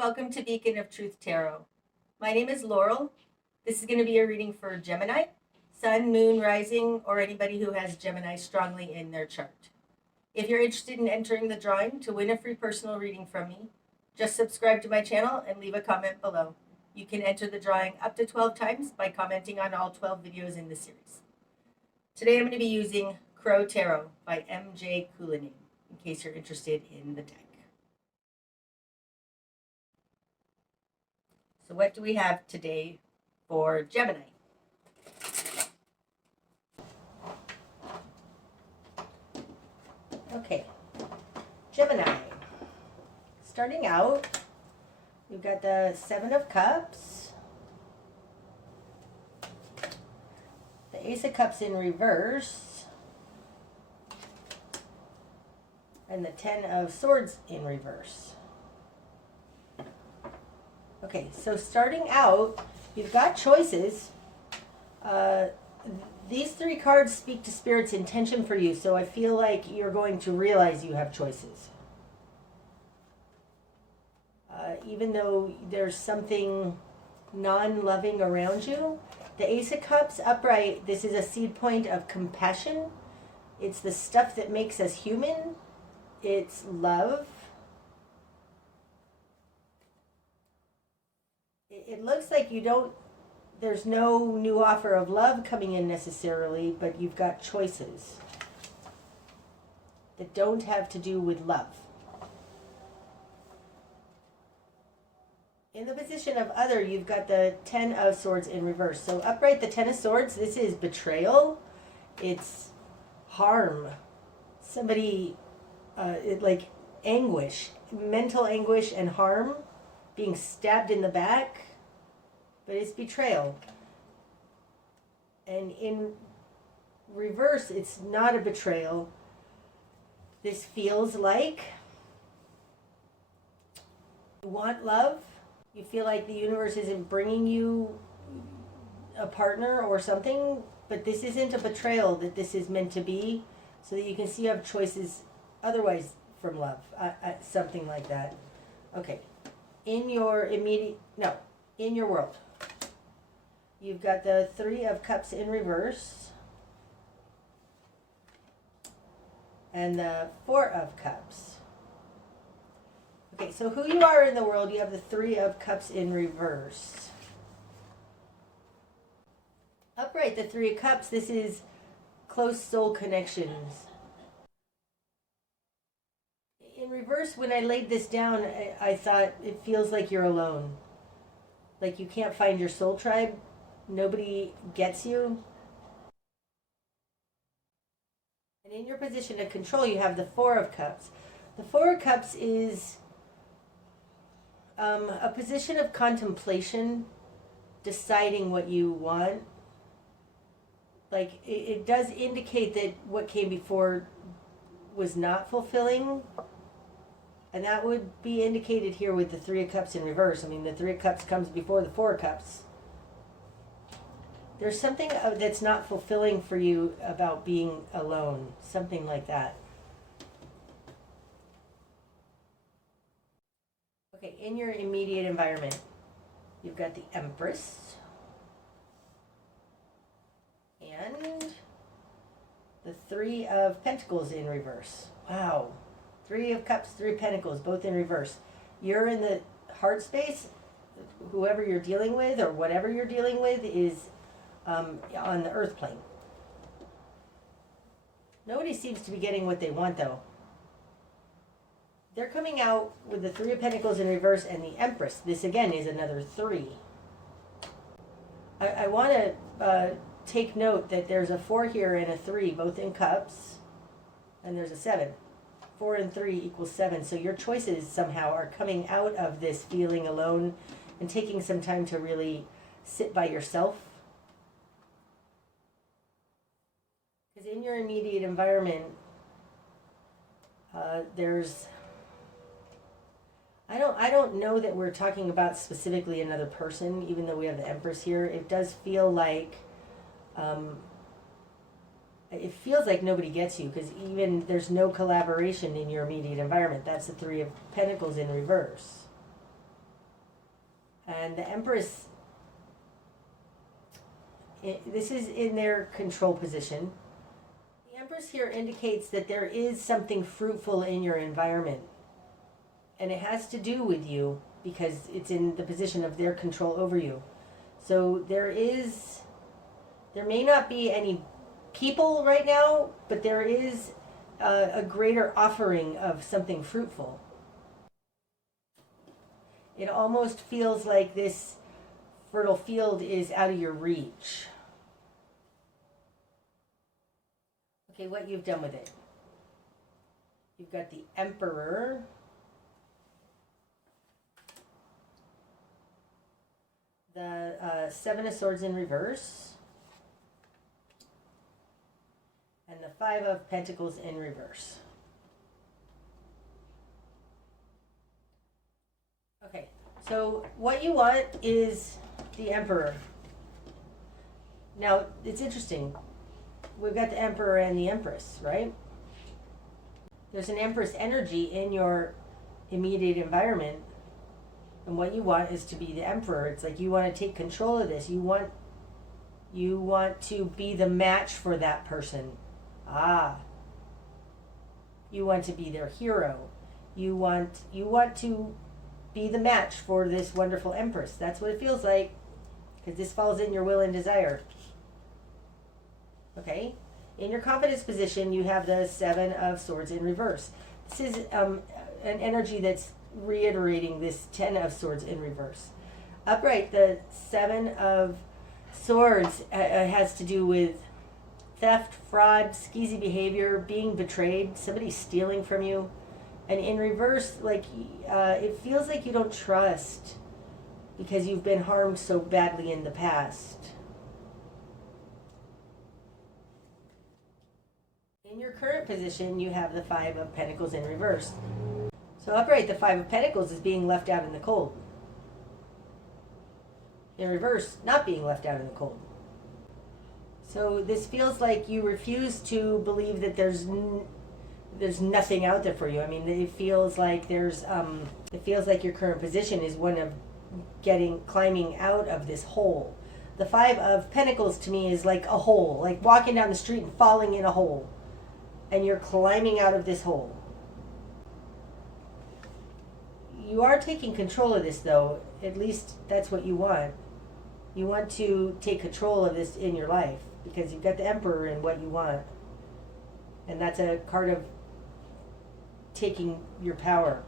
Welcome to Beacon of Truth Tarot. My name is Laurel. This is going to be a reading for Gemini, Sun, Moon, Rising, or anybody who has Gemini strongly in their chart. If you're interested in entering the drawing to win a free personal reading from me, just subscribe to my channel and leave a comment below. You can enter the drawing up to 12 times by commenting on all 12 videos in the series. Today I'm going to be using Crow Tarot by M.J. Cullinan, in case you're interested in the deck. So what do we have today for Gemini? Okay, Gemini. Starting out, we've got the Seven of Cups, the Ace of Cups in reverse, and the Ten of Swords in reverse. Okay, so starting out, you've got choices. These three cards speak to Spirit's intention for you, so I feel like you're going to realize you have choices. Even though there's something non-loving around you. The Ace of Cups upright, this is a seed point of compassion. It's the stuff that makes us human. It's love. It looks like there's no new offer of love coming in necessarily, but you've got choices that don't have to do with love. In the position of other, you've got the Ten of Swords in reverse. So upright, the Ten of Swords, this is betrayal. It's harm. Somebody, like anguish, mental anguish and harm, being stabbed in the back. But it's betrayal. And in reverse, it's not a betrayal. This feels like you want love. You feel like the universe isn't bringing you a partner or something, but this isn't a betrayal, that this is meant to be, so that you can see you have choices otherwise from love. Something like that. Okay. In your world, you've got the Three of Cups in reverse and the Four of Cups. Okay, so who you are in the world, you have the Three of Cups in reverse. Upright, the Three of Cups, this is close soul connections. In reverse, when I laid this down, I thought it feels like you're alone. Like you can't find your soul tribe. Nobody gets you. And in your position of control, you have the Four of Cups. The Four of Cups is a position of contemplation, deciding what you want. Like it does indicate that what came before was not fulfilling. And that would be indicated here with the Three of Cups in reverse. I mean, the Three of Cups comes before the Four of Cups. There's something that's not fulfilling for you about being alone. Something like that. Okay, in your immediate environment, you've got the Empress. And the Three of Pentacles in reverse. Wow. Three of Cups, Three of Pentacles, both in reverse. You're in the heart space. Whoever you're dealing with or whatever you're dealing with is on the earth plane. Nobody seems to be getting what they want, though. They're coming out with the Three of Pentacles in reverse and the Empress. This, again, is another three. I want to take note that there's a 4 here and a 3, both in cups. And there's a 7. 4 and 3 equals 7. So your choices somehow are coming out of this feeling alone and taking some time to really sit by yourself. Because in your immediate environment, there's... I don't know that we're talking about specifically another person, even though we have the Empress here. It does feel like... it feels like nobody gets you, because even there's no collaboration in your immediate environment. That's the Three of Pentacles in reverse. And the Empress, this is in their control position. The Empress here indicates that there is something fruitful in your environment. And it has to do with you because it's in the position of their control over you. So there may not be any people right now, but there is a greater offering of something fruitful. It almost feels like this fertile field is out of your reach. Okay, what you've done with it. You've got the Emperor. The Seven of Swords in reverse. And the Five of Pentacles in reverse. Okay, so what you want is the Emperor. Now, it's interesting. We've got the Emperor and the Empress, right? There's an Empress energy in your immediate environment. And what you want is to be the Emperor. It's like you want to take control of this. You want to be the match for that person. You want to be their hero. You want to be the match for this wonderful Empress. That's what it feels like, because this falls in your will and desire. Okay? In your confidence position, you have the Seven of Swords in reverse. This is an energy that's reiterating this Ten of Swords in reverse. Upright, the Seven of Swords has to do with theft, fraud, skeezy behavior, being betrayed, somebody stealing from you. And in reverse, like it feels like you don't trust because you've been harmed so badly in the past. In your current position, you have the Five of Pentacles in reverse. So upright, the Five of Pentacles is being left out in the cold. In reverse, not being left out in the cold. So this feels like you refuse to believe that there's nothing out there for you. I mean, it feels like your current position is one of climbing out of this hole. The Five of Pentacles to me is like a hole, like walking down the street and falling in a hole. And you're climbing out of this hole. You are taking control of this, though. At least that's what you want. You want to take control of this in your life because you've got the Emperor in what you want. And that's a card of taking your power.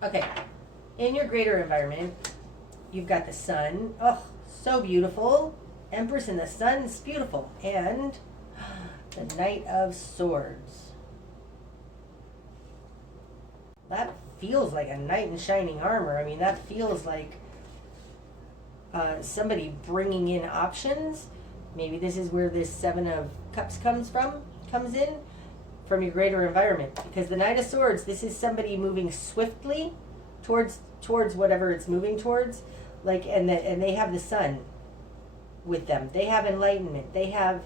Okay. In your greater environment, you've got the Sun. Oh, so beautiful. Empress and the Sun is beautiful. And the Knight of Swords. That feels like a knight in shining armor. I mean, that feels like somebody bringing in options. Maybe this is where this Seven of Cups comes in, from your greater environment. Because the Knight of Swords, this is somebody moving swiftly towards whatever it's moving towards. Like, and they have the Sun with them. They have enlightenment. They have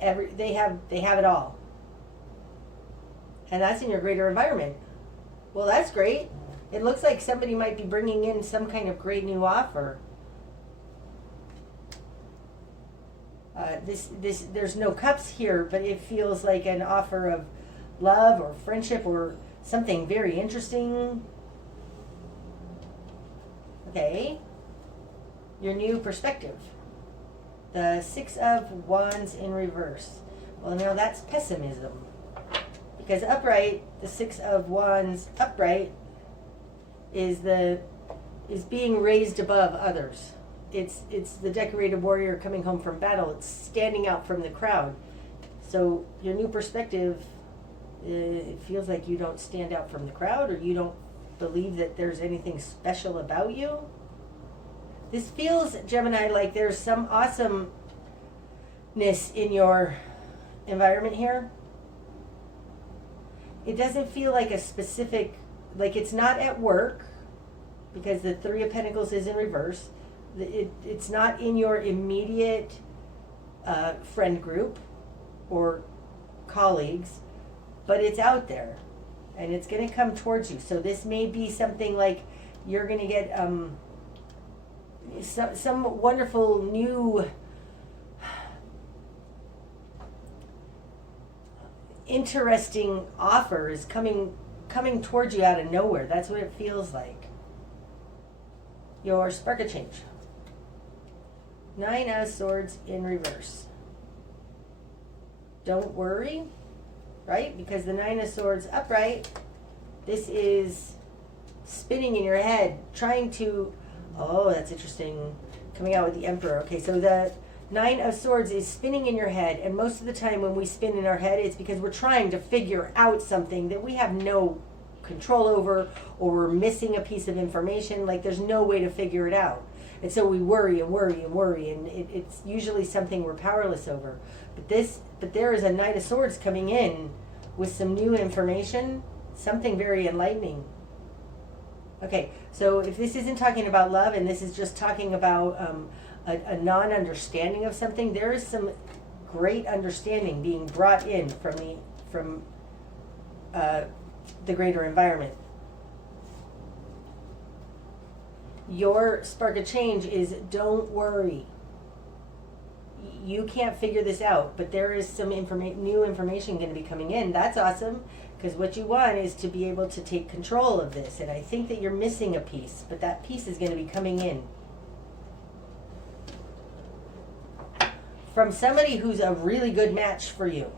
it all. And that's in your greater environment. Well, that's great. It looks like somebody might be bringing in some kind of great new offer. There's no cups here, but it feels like an offer of love or friendship or something very interesting. Okay. Your new perspective. The Six of Wands in reverse. Well, now that's pessimism. Because upright, the Six of Wands upright is being raised above others. It's the decorated warrior coming home from battle. It's standing out from the crowd. So your new perspective, it feels like you don't stand out from the crowd, or you don't believe that there's anything special about you. This feels, Gemini, like there's some awesomeness in your environment here. It doesn't feel like a specific, like it's not at work, because the Three of Pentacles is in reverse. It's not in your immediate friend group or colleagues, but it's out there and it's going to come towards you. So this may be something like you're going to get some wonderful new interesting offers coming towards you out of nowhere. That's what it feels like. Your spark of change. 9 of Swords in reverse. Don't worry, right? Because the 9 of Swords upright, this is spinning in your head, trying to, oh, that's interesting, coming out with the Emperor. Okay, so the 9 of Swords is spinning in your head, and most of the time when we spin in our head, it's because we're trying to figure out something that we have no control over, or we're missing a piece of information, like there's no way to figure it out. And so we worry and worry and worry, and it's usually something we're powerless over. But there is a Knight of Swords coming in with some new information, something very enlightening. Okay, so if this isn't talking about love and this is just talking about a non-understanding of something, there is some great understanding being brought in from the greater environment. Your spark of change is don't worry. You can't figure this out, but there is some new information going to be coming in. That's awesome, because what you want is to be able to take control of this, and I think that you're missing a piece, but that piece is going to be coming in from somebody who's a really good match for you.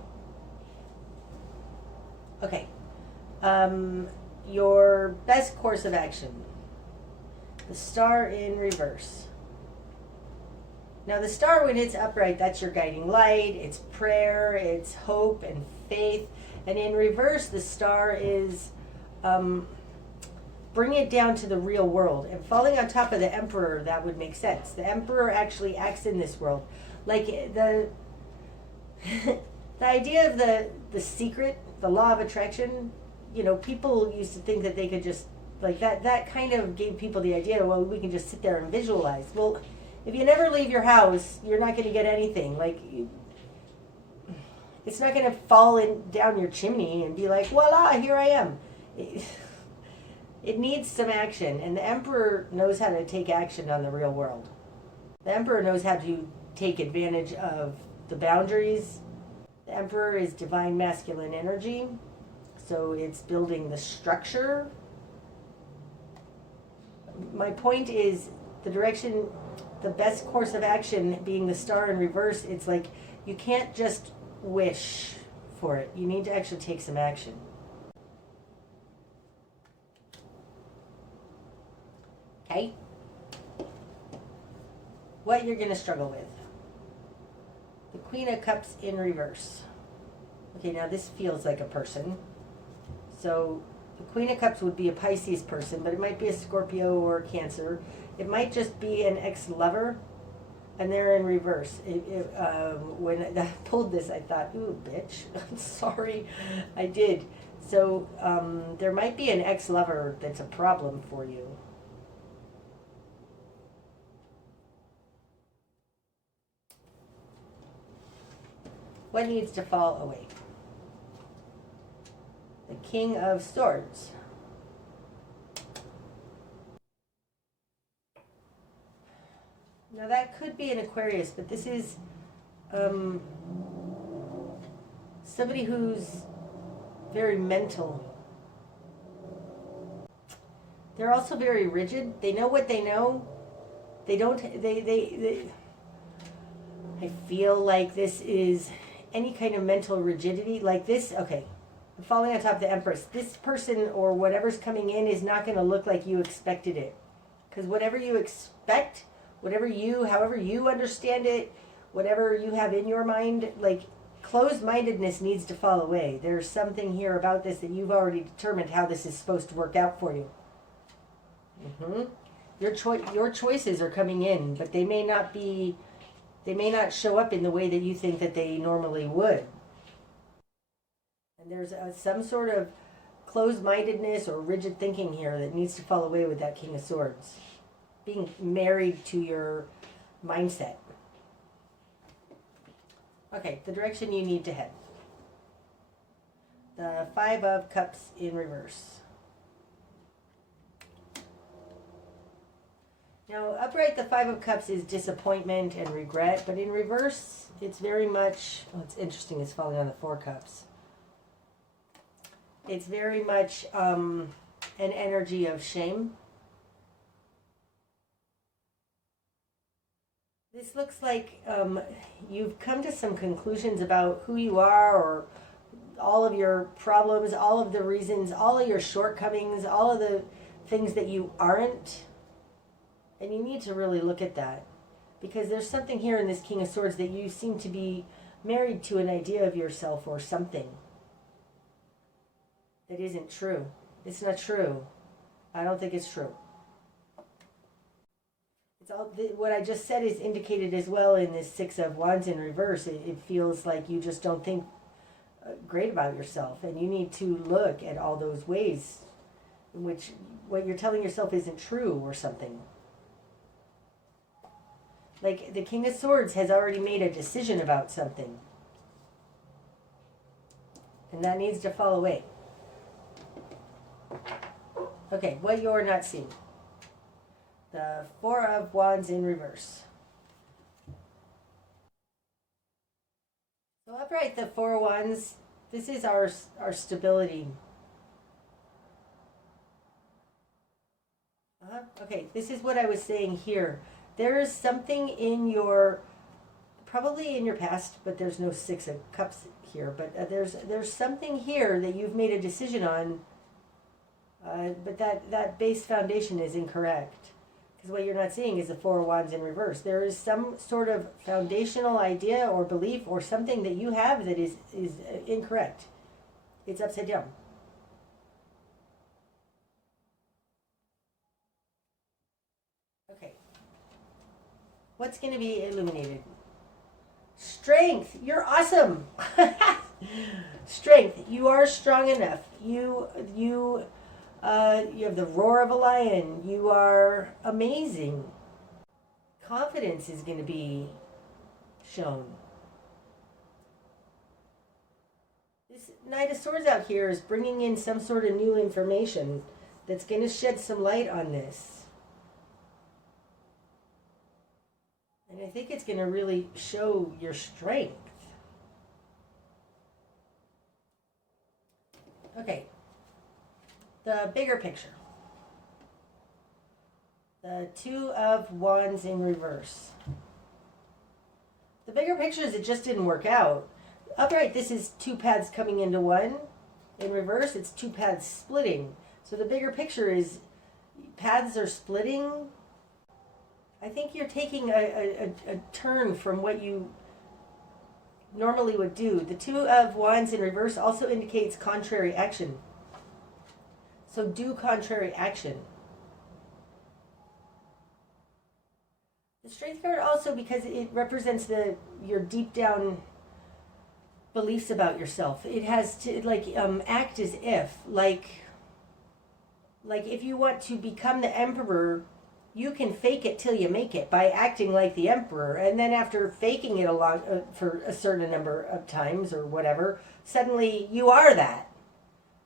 Okay. Your best course of action. The Star in reverse. Now the star, when it's upright, that's your guiding light, it's prayer, it's hope and faith. And in reverse, the star is bring it down to the real world. And falling on top of the Emperor, that would make sense. The Emperor actually acts in this world. Like the idea of the secret, the law of attraction, you know, people used to think that they could just, like that kind of gave people the idea, well, we can just sit there and visualize. Well, if you never leave your house, you're not going to get anything. Like, it's not going to fall down your chimney and be like, voila, here I am. It needs some action, and the Emperor knows how to take action on the real world. The Emperor knows how to take advantage of the boundaries. The Emperor is divine masculine energy, so it's building the structure. My point is the direction, the best course of action being the star in reverse. It's like you can't just wish for it. You need to actually take some action. Okay? What you're going to struggle with. The Queen of Cups in reverse. Okay, now this feels like a person. So the Queen of Cups would be a Pisces person, but it might be a Scorpio or a Cancer. It might just be an ex-lover, and they're in reverse. When I pulled this, I thought, ooh, bitch, I'm sorry, I did. So there might be an ex-lover that's a problem for you. What needs to fall away? The King of Swords. Now that could be an Aquarius, but this is somebody who's very mental. They're also very rigid. They know what they know. They don't, I feel like this is any kind of mental rigidity like this. Okay, I'm falling on top of the Empress. This person or whatever's coming in is not going to look like you expected it. Because whatever you expect, however you understand it, whatever you have in your mind, like closed-mindedness needs to fall away. There's something here about this that you've already determined how this is supposed to work out for you. Your choices are coming in, but they may not show up in the way that you think that they normally would. And there's some sort of closed-mindedness or rigid thinking here that needs to fall away with that King of Swords. Being married to your mindset. Okay, the direction you need to head. The Five of Cups in reverse. Now, upright, the Five of Cups is disappointment and regret, but in reverse, it's very much, oh, it's interesting, it's falling on the Four Cups. It's very much an energy of shame. This looks like you've come to some conclusions about who you are, or all of your problems, all of the reasons, all of your shortcomings, all of the things that you aren't. And you need to really look at that. Because there's something here in this King of Swords that you seem to be married to an idea of yourself or something that isn't true. It's not true. I don't think it's true. It's all what I just said is indicated as well in this Six of Wands in reverse. It feels like you just don't think great about yourself, and you need to look at all those ways in which what you're telling yourself isn't true or something. Like the King of Swords has already made a decision about something, and that needs to fall away. Okay, what you're not seeing. The Four of Wands in reverse. So upright, the Four of Wands, this is our stability. Okay, this is what I was saying here. There is something in your, probably in your past, but there's no Six of Cups here, but there's something here that you've made a decision on, but that base foundation is incorrect. Because what you're not seeing is the Four of Wands in reverse. There is some sort of foundational idea or belief or something that you have that is incorrect. It's upside down. Okay. What's going to be illuminated? Strength. You're awesome. Strength. You are strong enough. You have the roar of a lion. You are amazing. Confidence is going to be shown. This Knight of Swords out here is bringing in some sort of new information that's going to shed some light on this. And I think it's going to really show your strength. Okay. The bigger picture. The Two of Wands in reverse. The bigger picture is it just didn't work out. Upright, this is two paths coming into one. In reverse, it's two paths splitting. So the bigger picture is paths are splitting. I think you're taking a turn from what you normally would do. The Two of Wands in reverse also indicates contrary action. So do contrary action. The Strength card also, because it represents your deep down beliefs about yourself. It has to act as if like if you want to become the emperor, you can fake it till you make it by acting like the emperor, and then after faking it for a certain number of times or whatever, suddenly you are that.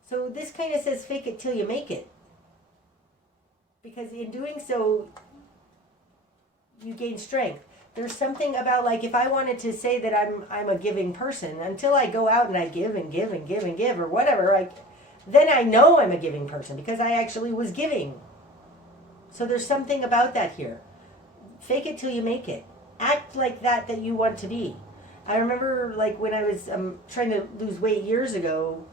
So this kind of says fake it till you make it, because in doing so you gain strength. There's something about, like, if I wanted to say that I'm a giving person, until I go out and I give and give and give and give or whatever, then I know I'm a giving person because I actually was giving. So there's something about that here. Fake it till you make it. Act like that you want to be. I remember, like, when I was trying to lose weight years ago,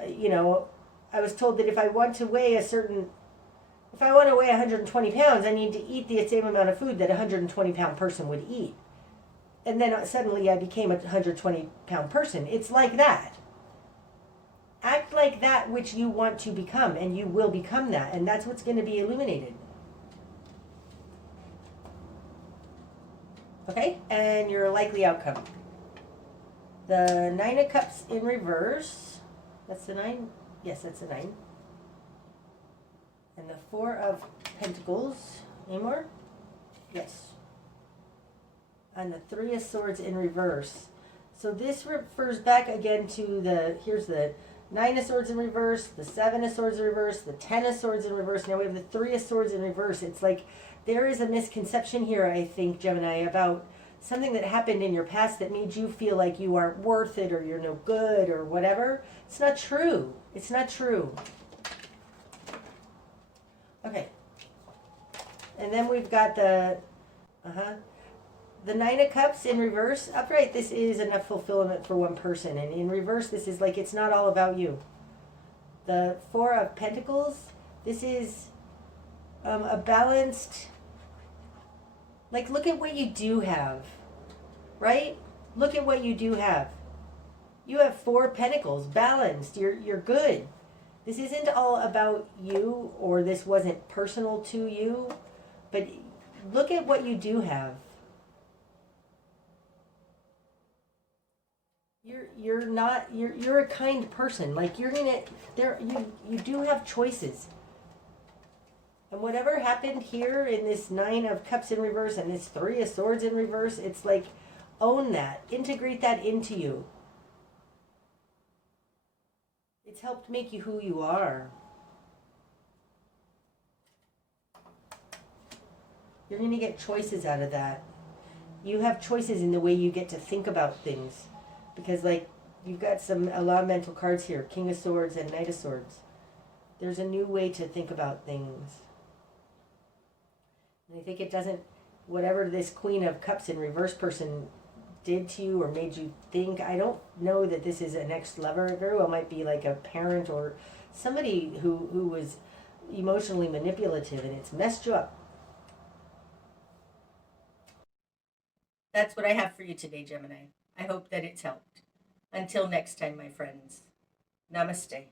I was told that if I want to weigh 120 pounds, I need to eat the same amount of food that a 120-pound person would eat. And then suddenly I became a 120-pound person. It's like that. Act like that which you want to become, and you will become that. And that's what's going to be illuminated. Okay? And your likely outcome. The Nine of Cups in reverse. That's the 9? Yes, that's the 9. And the Four of Pentacles. Any more? Yes. And the Three of Swords in reverse. So this refers back again to here's the Nine of Swords in reverse, the Seven of Swords in reverse, the Ten of Swords in reverse. Now we have the Three of Swords in reverse. It's like there is a misconception here, I think, Gemini, about something that happened in your past that made you feel like you aren't worth it or you're no good or whatever. It's not true. It's not true. Okay. And then we've got the Nine of Cups in reverse. Upright, this is enough fulfillment for one person. And in reverse, this is like it's not all about you. The Four of Pentacles, this is a balanced, like look at what you do have, right? Look at what you do have. You have Four Pentacles, balanced, you're good. This isn't all about you, or this wasn't personal to you, but look at what you do have. You're a kind person. Like you're gonna there you do have choices. And whatever happened here in this Nine of Cups in reverse and this Three of Swords in reverse, it's like own that, integrate that into you. It's helped make you who you are. You're gonna get choices out of that. You have choices in the way you get to think about things. Because like you've got a lot of mental cards here, King of Swords and Knight of Swords. There's a new way to think about things. And I think it doesn't, whatever this Queen of Cups in reverse person did to you or made you think, I don't know that this is an ex-lover. It very well might be like a parent or somebody who was emotionally manipulative and it's messed you up. That's what I have for you today, Gemini. I hope that it's helped. Until next time, my friends. Namaste.